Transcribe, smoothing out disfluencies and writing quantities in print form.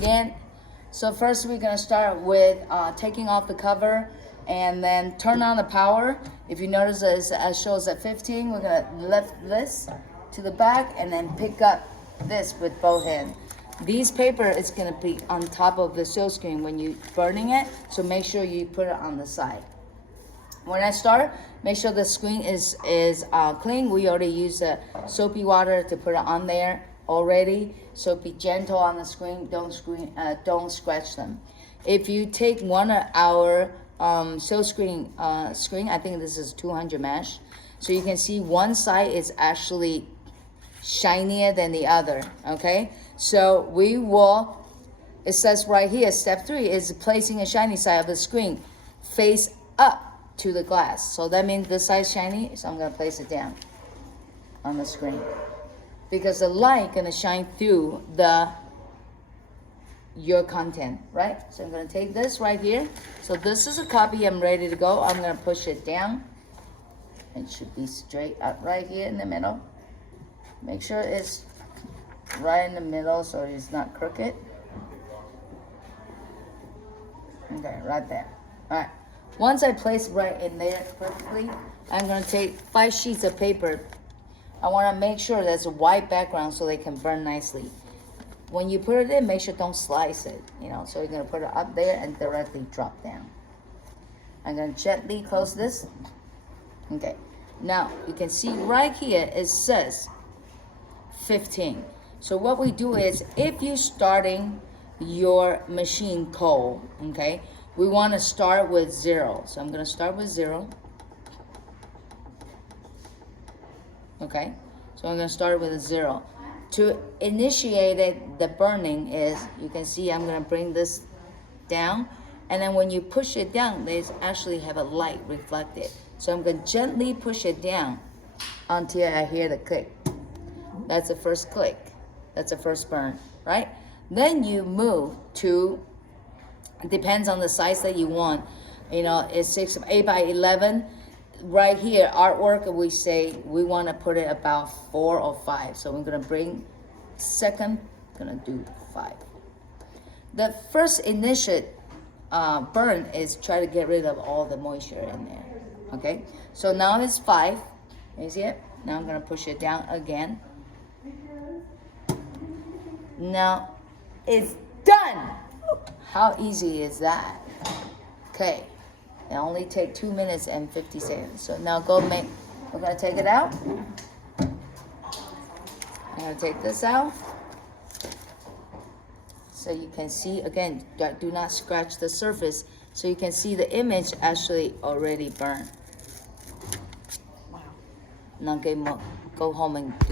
Again, so first we're gonna start with taking off the cover and then turn on the power. If you notice it shows at 15, we're gonna lift this to the back and then pick up this with both hands. These paper is gonna be on top of the silk screen when you burning it, so make sure you put it on the side. When I start, make sure the screen is clean. We already used the soapy water to put it on there already, so be gentle on the screen. Don't scratch them. If you take one of our silk screen, I think this is 200 mesh, so you can see one side is actually shinier than the other. Okay, so we will. It says right here, step 3 is placing a shiny side of the screen face up to the glass. So that means this side is shiny, so I'm gonna place it down on the screen because the light gonna shine through your content, right? So I'm gonna take this right here. So this is a copy, I'm ready to go. I'm gonna push it down. It should be straight up right here in the middle. Make sure it's right in the middle so it's not crooked. Okay, right there. All right. Once I place it right in there perfectly, I'm gonna take 5 sheets of paper. I wanna make sure there's a white background so they can burn nicely. When you put it in, make sure don't slice it, so you're gonna put it up there and directly drop down. I'm gonna gently close this. Okay, now you can see right here, it says 15. So what we do is, if you're starting your machine cold, okay, we want to start with 0. So I'm going to start with 0. Okay, so I'm going to start with a 0. To initiate it, the burning is, you can see I'm going to bring this down, and then when you push it down, they actually have a light reflected. So I'm going to gently push it down until I hear the click. That's the first click. That's the first burn, right? Then you move to, it depends on the size that you want. It's 8 by 11. Right here, artwork, we say we want to put it about 4 or 5. So we're gonna bring second, gonna do 5. The first initial burn is try to get rid of all the moisture in there. Okay, so now it's 5. You see it? Now I'm gonna push it down again. Now it's done. How easy is that? Okay, it only takes 2 minutes and 50 seconds. So now we're gonna take it out. I'm gonna take this out. So you can see, again, do not scratch the surface. So you can see the image actually already burned. Wow. Now go home and do